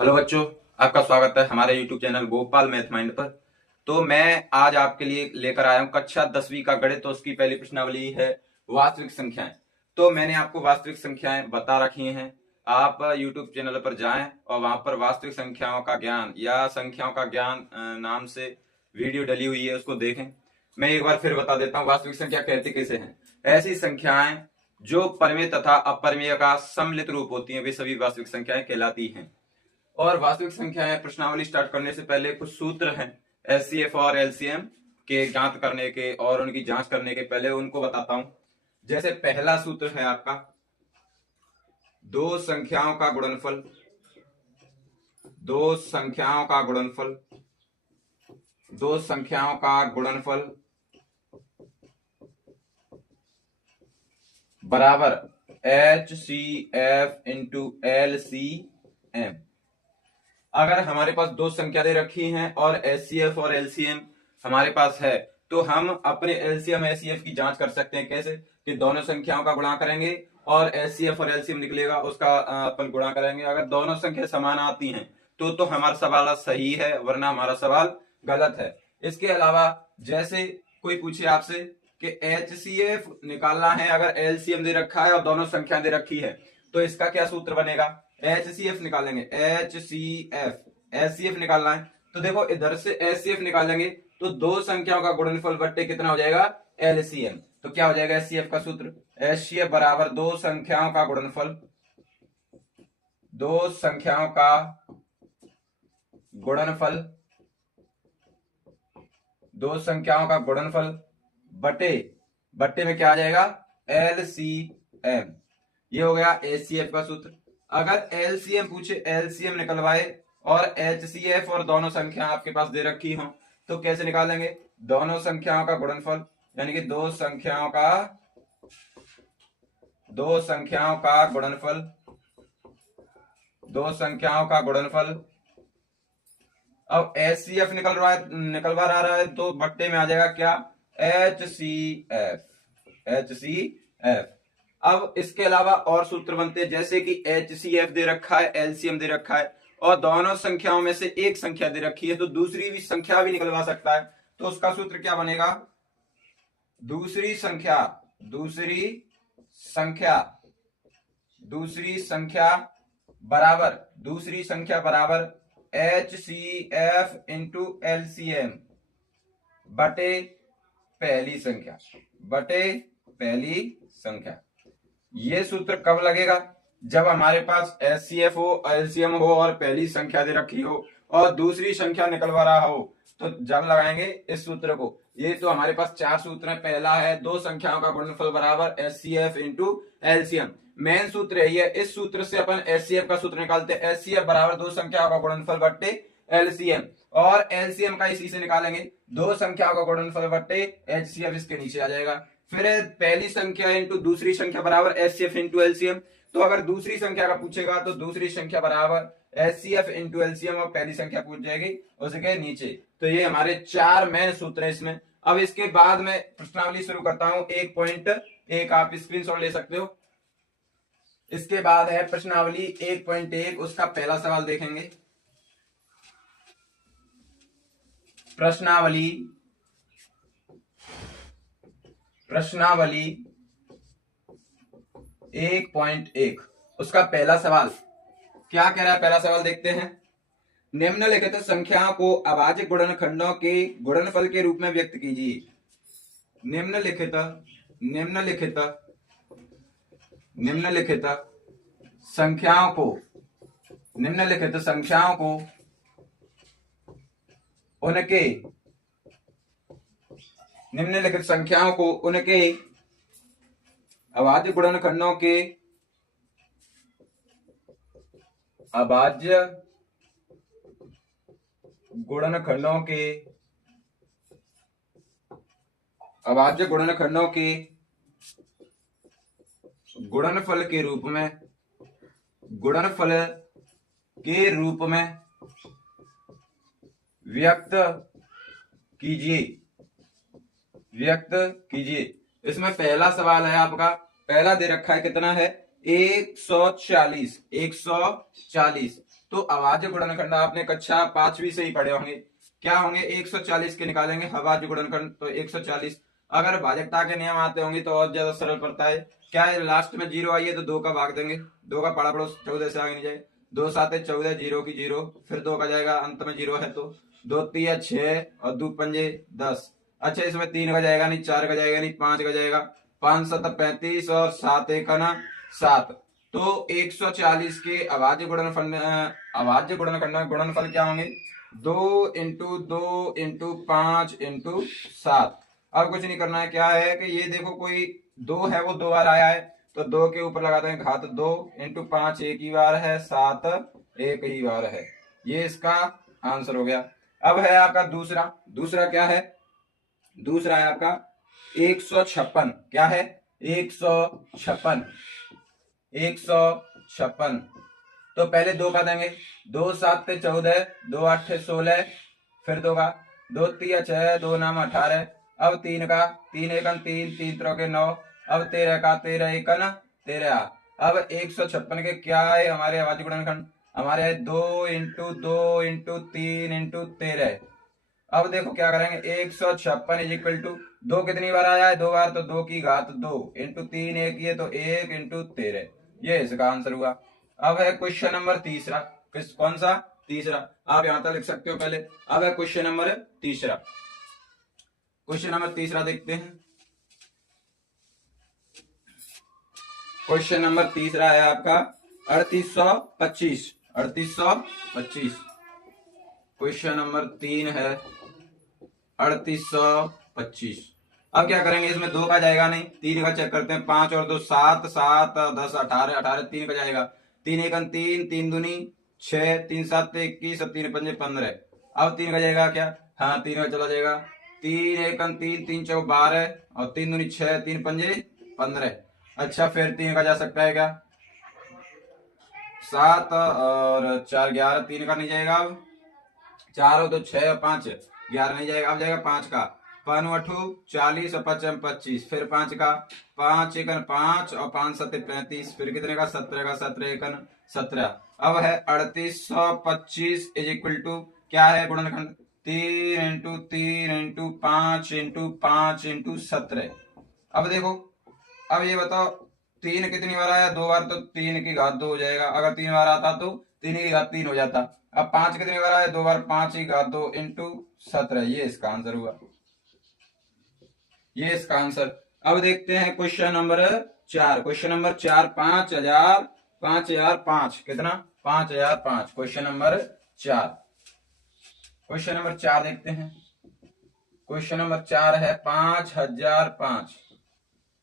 Hello बच्चों, आपका स्वागत है हमारे YouTube channel Gopal math mind पर। तो मैं आज आपके लिए लेकर आया हूं कक्षा 10वीं का गणित। तो उसकी पहली प्रश्नावली है वास्तविक संख्याएं। तो मैंने आपको वास्तविक संख्याएं बता रखी हैं। आप YouTube चैनल पर जाएं और वहां पर वास्तविक संख्याओं का ज्ञान या संख्याओं का ज्ञान नाम से वीडियो डली हुई है, उसको देखें। मैं एक बार फिर बता देता हूँ वास्तविक संख्या कहती किसे हैं। ऐसी संख्याएं जो परमेय तथा अपरमेय का सम्मिलित रूप होती हैं, वे सभी वास्तविक संख्याएं कहलाती हैं। और वास्तविक संख्याएं प्रश्नावली स्टार्ट करने से पहले कुछ सूत्र हैं एचसीएफ और एलसीएम के ज्ञात करने के और उनकी जांच करने के पहले उनको बताता हूं। जैसे पहला सूत्र है आपका दो संख्याओं का गुणनफल, दो संख्याओं का गुणनफल, दो संख्याओं का गुणनफल बराबर H C F into L C M. अगर हमारे पास दो संख्या दे रखी हैं और एचसीएफ और एलसीएम हमारे पास है, तो हम अपने एलसीएम एचसीएफ की जांच कर सकते हैं। कैसे? कि दोनों संख्याओं का गुणा करेंगे और एचसीएफ और एलसीएम निकलेगा, उसका अपन गुणा करेंगे। अगर दोनों संख्या समान आती हैं तो हमारा सवाल सही है, वरना हमारा सवाल गलत है। इसके अलावा जैसे कोई पूछे आपसे कि एचसीएफ निकालना है, अगर एलसीएम दे रखा है और दोनों संख्या दे रखी है, तो इसका क्या सूत्र बनेगा? एचसीएफ निकालेंगे, एचसीएफ निकालना है। तो देखो इधर से एचसीएफ निकालेंगे तो दो संख्याओं का गुणनफल बट्टे कितना हो जाएगा? एलसीएम। तो क्या हो जाएगा एचसीएफ का सूत्र? एचसीएफ बराबर दो संख्याओं का गुणनफल, दो संख्याओं का गुणनफल, दो संख्याओं का गुणनफल बटे बट्टे में क्या आ जाएगा? एलसीएम। ये हो गया एचसीएफ का सूत्र। अगर एलसीएम पूछे, एलसीएम निकलवाए और एचसीएफ और दोनों संख्या आपके पास दे रखी हो, तो कैसे निकालेंगे? दोनों संख्याओं का गुणनफल, यानी कि दो संख्याओं का गुणनफल, दो संख्याओं का गुणनफल। अब एचसीएफ निकलवा रहा है तो बट्टे में आ जाएगा क्या? एचसीएफ। अब इसके अलावा और सूत्र बनते हैं, जैसे कि एचसीएफ दे रखा है, एलसीएम दे रखा है और दोनों संख्याओं में से एक संख्या दे रखी है, तो दूसरी भी संख्या भी निकलवा सकता है। तो उसका सूत्र क्या बनेगा? दूसरी संख्या बराबर एचसीएफ इंटू एलसीएम बटे पहली संख्या। ये सूत्र कब लगेगा? जब हमारे पास एचसीएफ हो, एलसीएम हो और पहली संख्या दे रखी हो और दूसरी संख्या निकलवा रहा हो, तो जब लगाएंगे इस सूत्र को। ये तो हमारे पास चार सूत्र है। पहला है दो संख्याओं का गुणनफल बराबर एचसीएफ इंटू एलसीएम। मेन सूत्र है ये। इस सूत्र से अपन एचसीएफ का सूत्र निकालते हैं, एचसीएफ बराबर दो संख्याओं का गुणनफल बट्टे एलसीएम, और एलसीएम का इसी से निकालेंगे, दो संख्याओं का गुणनफल बट्टे एचसीएफ, इसके नीचे आ जाएगा। फिर पहली संख्या इंटू दूसरी संख्या बराबर एचसीएफ इंटू एलसीएम। तो अगर दूसरी संख्या का पूछेगा तो दूसरी संख्या बराबर एचसीएफ इंटू एलसीएम और पहली संख्या पूछ जाएगी उसके नीचे। तो ये हमारे चार मेन सूत्र है इसमें। अब इसके बाद मैं प्रश्नावली शुरू करता हूं 1.1, आप स्क्रीनशॉट ले सकते हो। इसके बाद है प्रश्नावली 1.1, उसका पहला सवाल देखेंगे। प्रश्नावली 1.1, उसका पहला सवाल क्या कह रहा है? पहला सवाल देखते हैं। निम्नलिखित संख्याओं को अभाज्य गुणनखंडों के गुणनफल के रूप में व्यक्त कीजिए। निम्नलिखित संख्याओं को उनके अभाज्य गुणनखंडों के गुणनफल के रूप में व्यक्त कीजिए। इसमें पहला सवाल है आपका, पहला दे रखा है कितना है? 140। तो अभाज्य गुणनखंड आपने कक्षा 5वीं से ही पढ़े होंगे। क्या होंगे? 140 के निकालेंगे अभाज्य गुणनखंड, तो 140। अगर भाजकता के नियम आते होंगे तो और ज्यादा सरल पड़ता है। क्या है? लास्ट में 0 आई है तो 2 का भाग देंगे, 2 का पाड़ा पड़ोस 14 से आगे नहीं जाए, 2 7 14, 0 की 0, फिर 2 का जाएगा, अंत में 0 है तो 2 3 6 और 2 पंजे 10। अच्छा, इसमें 3 का जाएगा नहीं, 4 का जाएगा नहीं, 5 का जाएगा, 5 7 35 और 7 1 ना 7। तो 140 के अभाज्य गुणनखंड गुणनफल क्या होंगे? 2 इंटू 2 इंटू 5 इंटू 7। अब कुछ नहीं करना है। क्या है कि ये देखो कोई 2 है वो 2 बार आया है, तो 2 के ऊपर लगाते हैं घात 2 इंटू 5 एक ही बार है, 7 एक ही बार है। ये इसका आंसर हो गया। अब है आपका दूसरा। दूसरा क्या है? दूसरा है आपका 156। क्या है? 156। 156। तो पहले 2 का देंगे, 2 7 14, 2 8 16, फिर 2 का, 2 3 6, 2 नाम 18। अब 3 का, 3 एकन 3, 3 3 के 9। अब 13 का, 13 एकन 13। अब 156 के क्या है हमारे अभाज्य गुणनखंड? हमारे है 2 इंटू 2 इंटू 3 इंटू 13। अब देखो क्या करेंगे, 156 इज इक्वल टू 2 कितनी बार आया है? 2 बार, तो 2 की घात 2 इंटू 3 एक ही है तो 1 इंटू 13। ये इसका आंसर हुआ। अब है क्वेश्चन नंबर तीसरा। कौन सा? तीसरा। आप यहां तक लिख सकते हो पहले। अब है क्वेश्चन नंबर तीसरा। क्वेश्चन नंबर तीसरा देखते हैं। क्वेश्चन नंबर तीसरा है आपका 3825। 3825। क्वेश्चन नंबर 3 है 3825। अब क्या करेंगे, इसमें 2 का जाएगा नहीं, 3 का चेक करते हैं। 5 और 2 7, 7 10 18, 18 3 का जाएगा, 3 एकन 3, 3 दूनी 6, 3 7 21 और 3 पंजे 15। अब 3 का जाएगा क्या? हाँ, 3 का चला जाएगा, 3 एकन 3, 3 चौ 12 और 3 दूनी 6, 3 पंजे 15। अच्छा, फिर 3 का जा सकता है क्या? 7 और 4 11, 3 का नहीं जाएगा। अब 4 हो तो 6 और 5 11 नहीं जाएगा। अब जाएगा 5 का, 5 अठू 40 और 5 25, फिर 5 का, 5 एकन 5 और 5 7 35, फिर कितने का? 17 का, 17 एकन 17। अब है 3825 इज इक्वल टू क्या है गुणनखंड? 3 इंटू 3 इंटू 5 इंटू 5 इंटू 17। अब देखो, अब ये बताओ 3 कितनी बार आया? 2 बार, तो 3 की घात 2 हो जाएगा। अगर 3 बार आता तो 3 की घात 3 हो जाता। अब 5 कितनी बार आया? 2 बार, 5 की घात 2 इंटू 17। ये इसका आंसर हुआ। ये इसका आंसर। अब देखते हैं क्वेश्चन नंबर 4। क्वेश्चन नंबर 4 5005 कितना? 5005। Question number 4। क्वेश्चन नंबर 4 देखते हैं। क्वेश्चन नंबर 4 है 5005।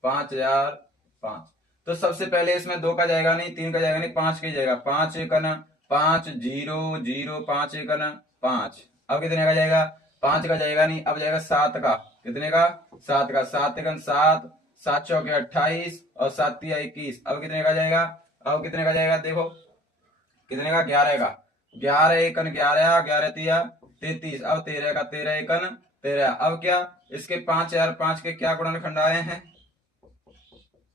5005। तो सबसे पहले इसमें 2 का जाएगा नहीं, 3 का जाएगा नहीं, 5 का जाएगा। 5 एकन 5 0 0, 5 एकन 5। अब कितने का जाएगा? 5 का जाएगा नहीं। अब जाएगा 7 का। कितने का? 7 का, 7 एकन 7, 7 चौके 28 और 7 तिया 21। अब कितने का जाएगा? अब कितने का जाएगा? देखो कितने का? 11 का, 11 एकन 11, 11 तिया 33। अब 13 का, 13 एकन 13। अब क्या इसके 5 यार 5 के क्या गुणनखंड आए हैं?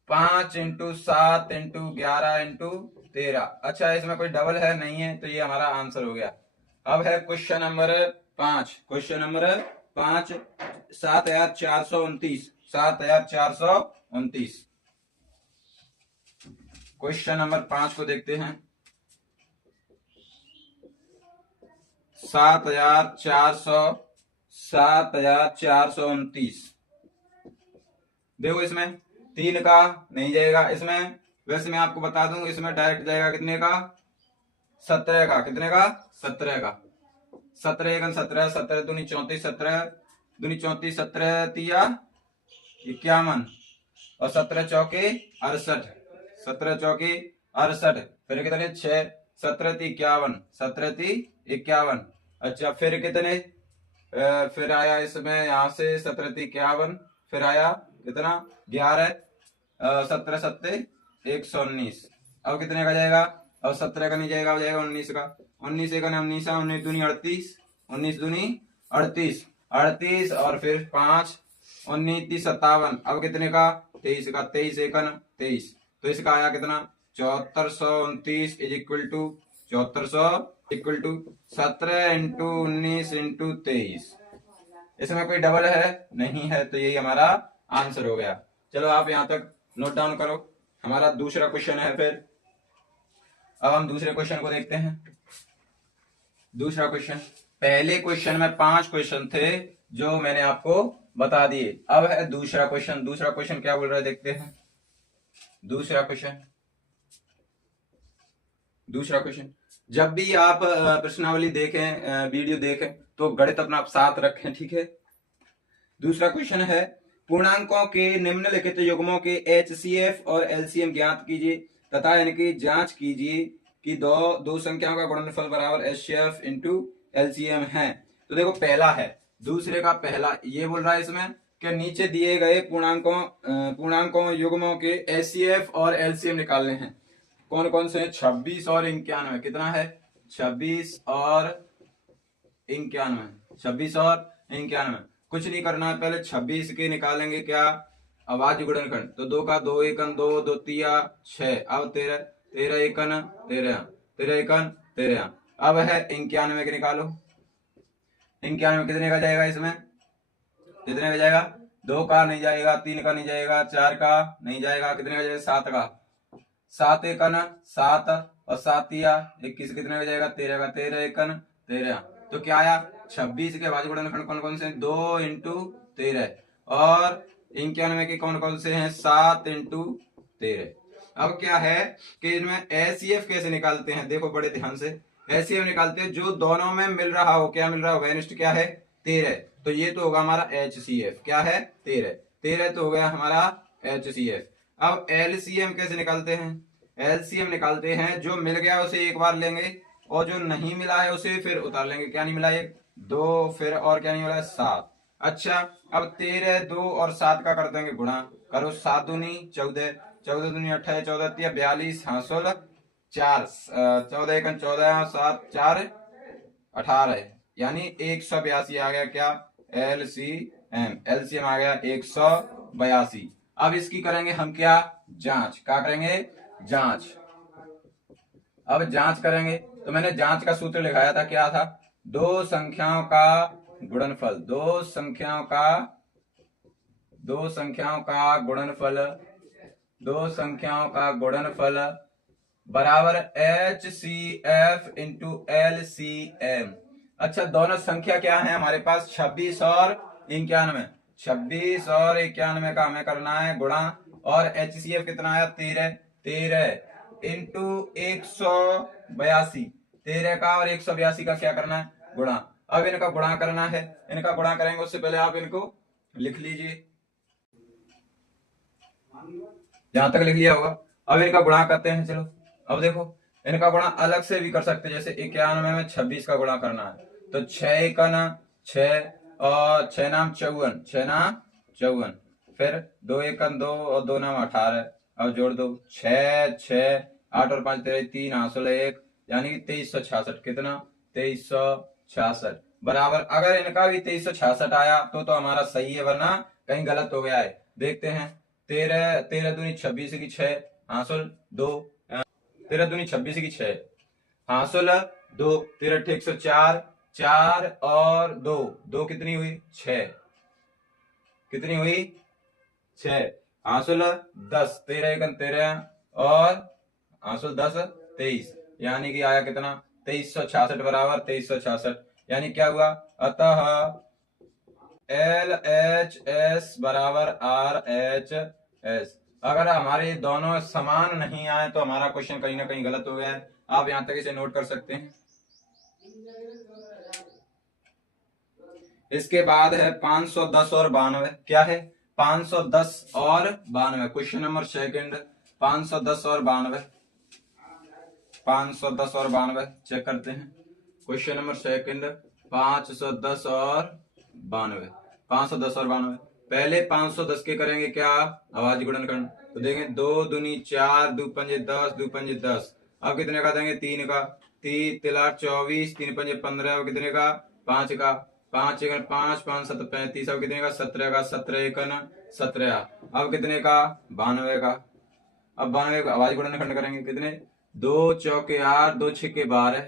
5 इंटू 7 इंटू 11 इंटू 13। अच्छा, इसमें कोई डबल है नहीं है, तो ये हमारा आंसर हो गया। अब है question number 5। Question number 5 7429। 7429। Question number 5 को देखते हैं। 7429। देखो इसमें 3 का नहीं जाएगा। इसमें वैसे मैं आपको बता दूं, इसमें डायरेक्ट जाएगा कितने का? 17 का। कितने का? 17 का। 17 एकन 17, 17 दूनी 34, 17 दूनी 34, 17 तिया 51 और 17 चौके 68, 17 चौके 68, फिर कितने? 6, 17 ती 51, 17 ती 51। अच्छा, फिर कितने? फिर आया इसमें यहां से 17 ती 51, फिर आया कितना? 11, 17 सत्ते 119। अब कितने का जाएगा? अब 17 का नहीं जाएगा, अब जाएगा 19 का। 19 एक 19, 19 दूनी 38, 19 दूनी 38, 38 और फिर 5, 19 ती 57। अब कितने का? 23 का, 23 एकन 23। तो इसका आया कितना? 7429 is equal to 7400 equal to 17 into 19 into 23। इसमें कोई डबल है नहीं है, तो यही हमारा आंसर हो गया। चलो आप यहां तक नोट डाउन करो। हमारा दूसरा क्वेश्चन है फिर। अब हम दूसरे क्वेश्चन को देखते हैं। दूसरा क्वेश्चन, पहले क्वेश्चन में 5 क्वेश्चन थे जो मैंने आपको बता दिए। अब है दूसरा क्वेश्चन। दूसरा क्वेश्चन क्या बोल रहा है देखते हैं। दूसरा क्वेश्चन जब भी आप प्रश्नावली देखें, वीडियो देखें, तो गणित अपना आप साथ रखें, ठीक है। दूसरा क्वेश्चन है, पूर्णांकों के निम्नलिखित युग्मों के HCF और LCM ज्ञात कीजिए तथा इनकी जांच कीजिए कि दो संख्याओं का गुणनफल बराबर HCF इंटू LCM है। तो देखो पहला है, दूसरे का पहला, ये बोल रहा है इसमें कि नीचे दिए गए पूर्णांकों युग्मों के HCF और LCM निकालने हैं। कौन कौन से हैं? 26 और 91। कितना है? 26 और 91। 26 और 91। कुछ नहीं करना है, पहले 26 के निकालेंगे क्या? अभाज्य गुणनखंड। तो 2 का 2 एकन 2, 2 तिया 6। अब 13, 13 एकन 13, 13 एकन 13। अब है 91 के निकालो। 91 कितने का जाएगा? इसमें कितने का जाएगा? 2 का नहीं जाएगा, 3 का नहीं जाएगा, 4 का नहीं जाएगा, कितने का जाएगा? 7 का। 7 एकन 7 और 7 तिया 21। कितने का जाएगा? 13 का। 13 एकन 13। तो क्या आया? 26 के अभाज्य गुणनखंड कौन कौन से? 2 इंटू 13। और 91 के कौन कौन से हैं? 7 इंटू 13। अब क्या है कि इनमें HCF कैसे निकालते हैं? देखो बड़े ध्यान से। HCF निकालते हैं जो दोनों में मिल रहा हो। क्या मिल रहा हो? वेनिस्ट क्या है? 13। तो ये तो होगा हमारा HCF। क्या है? 13। 13 तो हो गया हमारा HCF। अब LCM कैसे निकालते हैं? LCM निकालते हैं जो मिल गया उसे एक बार लेंगे और जो नहीं मिला है उसे फिर उतार लेंगे। क्या नहीं मिला? 1 2, फिर और क्या नहीं मिला? 7। अच्छा, अब 13 2 और 7 का कर देंगे गुणा। करो 7 दूनी 14, 14 दूनी 28, 14 तिया 42, हासिल 4, 14 एकन 14, 7 4 18, यानी 182 आ गया। क्या? LCM आ गया 182। अब इसकी करेंगे हम क्या? जांच। क्या करेंगे? जांच। अब जांच करेंगे तो मैंने जांच का सूत्र लिखाया था। क्या था? दो संख्याओं का गुणनफल। दो संख्याओं का गुणनफल बराबर HCF इंटू LCM। अच्छा, दोनों संख्या क्या है हमारे पास? 26 और 91। 26 और 91 का हमें करना है गुणा। और HCF कितना आया? 13। 13 इंटू 182। 13 का और 182 का क्या करना है? गुणा। अब इनका गुणा करना है। इनका गुणा करेंगे उससे पहले आप इनको लिख लीजिए। जहां तक लिख लिया होगा। अब इनका गुणा करते हैं। चलो अब देखो, इनका गुणा अलग से भी कर सकते हैं। जैसे 91 में 26 का गुणा करना है तो 6 एकन 6 और 6 नाम 54, 6 नाम 54, फिर 2 एकन 2 और 2 नाम 18। अब जोड़ दो 6 6 8 और 5 13, 3 हासिल 1, यानी कि 2366। कितना? 2366 बराबर। अगर इनका भी 2366 आया तो हमारा सही है, वरना कहीं गलत हो गया है। देखते हैं। 13 13 दूनी 26 की 6 हासिल 2, 13 दूनी 26 की 6 हासिल 2, 13 ठीक 104, 4 और 2 2 कितनी हुई? 6। कितनी हुई? 6 हासिल 10, 13 एकन 13 और हासिल 10 23, यानी कि आया कितना? 2366 बराबर 2366। यानी क्या हुआ? अतः LHS बराबर RHS। अगर हमारे दोनों समान नहीं आए तो हमारा क्वेश्चन कहीं ना कहीं गलत हो गया है। आप यहां तक इसे नोट कर सकते हैं। इसके बाद है 510 और 92। क्या है? 510 और 92। क्वेश्चन नंबर सेकंड, 510 और 92। 510 और 92 चेक करते हैं। क्वेश्चन नंबर सेकंड, 510 और 92। 510 और 92। पहले 510 के करेंगे क्या? अभाज्य गुणनखंड। तो देंगे 2 दूनी 4, 2 पंजे 10, 2 पंजे 10। अब कितने का देंगे? 3 का। 3 तिला 24, 3 पंजे 15। अब कितने का? 5 का। 5 एकन 5, 5 7 35। अब कितने का? 17 का। 17 एकन 17। अब कितने का? 92 का। अब 92 का अभाज्य गुणनखंड करेंगे। कितने? दो चौके 8, दो छिके 12,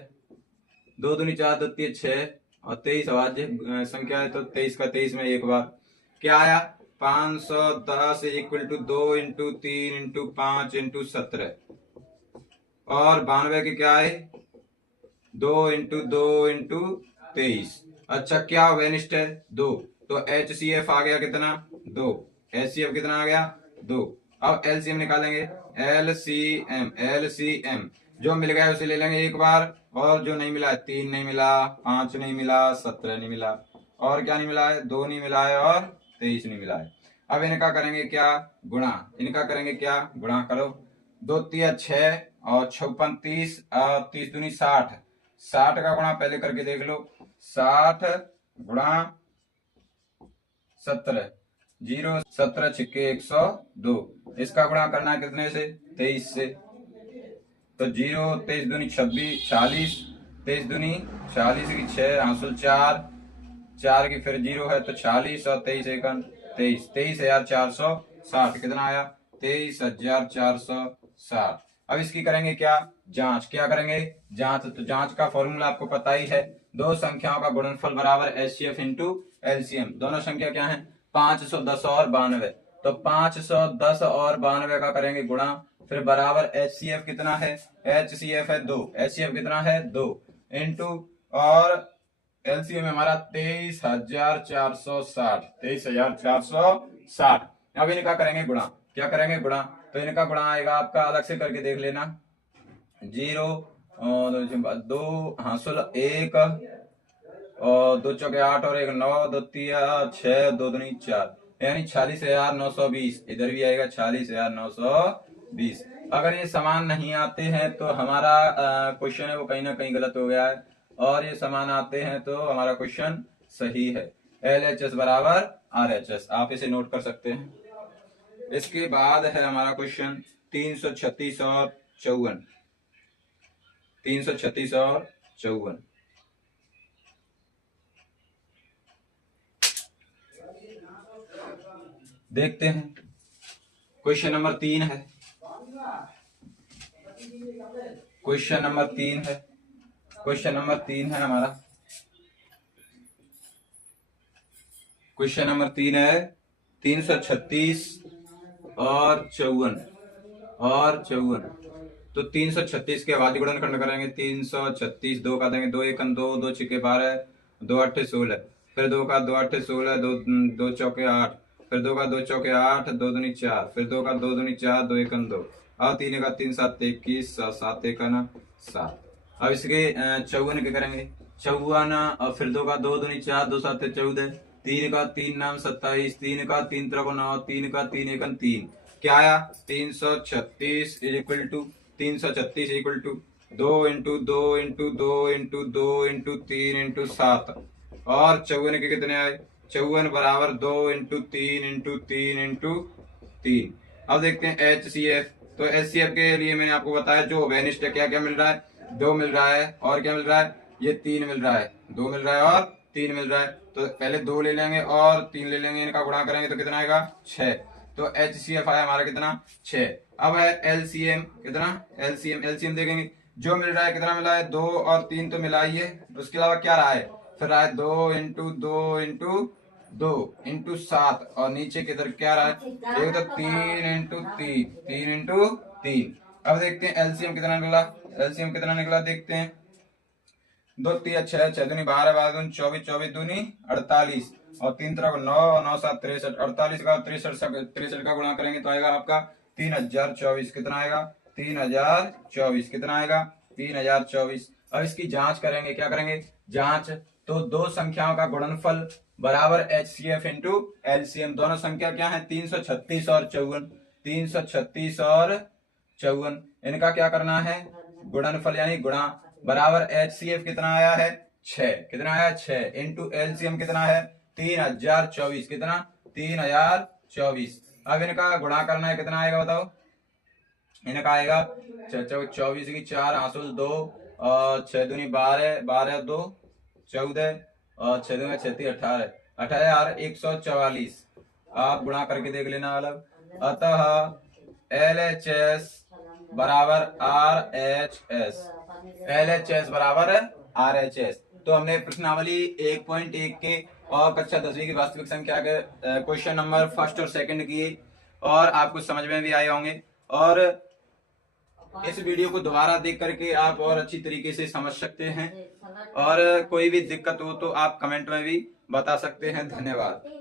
2 दूनी 4, 2 तीन 6 और 23 अभाज्य संख्या है तो 23 का 23 में एक बार क्या आया 510 equal to 2 into 3 into 5 into 17 और 92 के क्या है 2 इंटू 2 इंटू 23। अच्छा क्या वेनिस्ट है 2 तो HCF आ गया कितना 2, HCF कितना आ गया 2। अब LCM निकालेंगे LCM जो मिल गया उसे ले लेंगे एक बार और जो नहीं मिला 3 नहीं मिला 5 नहीं मिला 17 नहीं मिला और क्या नहीं मिला है 2 नहीं मिला है और 23 नहीं मिला है। अब इनका करेंगे क्या गुणा, इनका करेंगे क्या गुणा करो 2 तिया 6 और 56 30 और 30 दूनी 60, 60 का गुणा पहले करके देख लो 60 गुणा 17 0 17 छिक्के 102, इसका गुणा करना है कितने से 23 से तो 0 23 दूनी 26 40 23 दूनी 40 की 6 हासिल 4 4 की फिर 0 है तो 40 और 23 एकन 23 23,460 कितना आया 23,460। अब इसकी करेंगे क्या जांच, क्या करेंगे जांच, तो जांच का फॉर्मूला आपको पता ही है दो संख्याओं का गुणनफल बराबर HCF इंटू LCM। दोनों संख्या क्या है 510 और 92, तो 510 और 92 का करेंगे गुणा फिर बराबर HCF कितना है HCF है 2, HCF कितना है 2 इंटू और LCM हमारा 23,460 23,460। अब इनका करेंगे गुणा, क्या करेंगे गुणा, तो इनका गुणा आएगा आपका अलग से करके देख लेना 0 2 हासिल 1 और 2 चौके 8 और 1 9 2 तिया 6 2 दूनी 4 यानी 46,920, इधर भी आएगा 46,920। अगर ये समान नहीं आते हैं तो हमारा क्वेश्चन है वो कहीं ना कहीं गलत हो गया है और ये समान आते हैं तो हमारा क्वेश्चन सही है। LHS बराबर RHS आप इसे नोट कर सकते हैं। इसके बाद है हमारा क्वेश्चन 336 और 54, 336 और 54 देखते हैं। क्वेश्चन नंबर 3 है, क्वेश्चन नंबर 3 है, क्वेश्चन नंबर 3 है हमारा, क्वेश्चन नंबर 3 है 336 और 54 तो 336 के अभाज्य गुणनखंड करेंगे 336 2 का देंगे 2 एकन 2 2 छिके 12 2 8 16 फिर 2 का 2 8 16 2 चौके 8 फिर 2 का 2 चौके 8 2 दूनी 4 फिर 2 का 2 दूनी 4 2 एकन 2 और 3 का 3 7 21 7 एकन 7। अब इसके 54 के करेंगे 54 और फिर 2 का 2 दूनी 4 2 7 14 3 का 3 नाम 27 3 का 3 3 9 3 का 3 एकन 3 क्या आया 336 equal to 336 equal to 2 into 2 into 2 into 2 into 3 into 7 और 54 के कितने आए 54 बराबर 2 इंटू 3 इंटू 3 इंटू 3। अब देखते हैं HCF, तो HCF के लिए मैंने आपको बताया जो वेनिस्ट है क्या क्या मिल रहा है 2 मिल रहा है और क्या मिल रहा है ये 3 मिल रहा है 2 मिल रहा है और 3 मिल रहा है तो पहले 2 ले लेंगे और 3 ले लेंगे इनका गुणा करेंगे तो कितना आएगा 6 तो HCF आया हमारा कितना 6। अब है LCM कितना LCM देखेंगे जो मिल रहा है कितना मिला है 2 और 3 तो मिला ही है उसके अलावा क्या रहा है फिर रहा है 2 इंटू 2 इंटू 2 इंटू 7 और नीचे की तरफ क्या रहा है एक तो 3 इंटू 3 3 इंटू 3। अब देखते हैं LCM कितना निकला, LCM कितना निकला देखते हैं 2 3 6 6 दूनी 12 12 दूनी 24 24 दूनी 48 और 3 तरह को 9 9 7 63 48 का 63 का गुणा करेंगे तो आएगा आपका 3024 कितना आएगा 3024 कितना आएगा 3024। अब इसकी जांच करेंगे, क्या करेंगे जांच, तो दो संख्याओं का गुणनफल बराबर HCF इंटू LCM। दोनों संख्या क्या है 336 और 54, 336 और 54 इनका क्या करना है गुणनफल यानी गुणा बराबर HCF कितना आया है 6 कितना आया 6 इंटू LCM कितना है 3024 कितना 3024। अब इनका गुणा करना है कितना आएगा बताओ इनका आएगा 24 की 4 हासिल 2 और 6 दूनी 12 12 2 14 और 6 दूनी 36 18 18 और 144 आप गुणा करके देख लेना अलग। अतः LHS बराबर RHS, LHS बराबर RHS। तो हमने प्रश्नावली 1.1 के और कक्षा 10वीं की वास्तविक संख्या के क्वेश्चन नंबर फर्स्ट और सेकंड किए और आपको समझ में भी आए होंगे। और इस वीडियो को दोबारा देख करके आप और अच्छी तरीके से समझ सकते हैं, और कोई भी दिक्कत हो तो आप कमेंट में भी बता सकते हैं। धन्यवाद।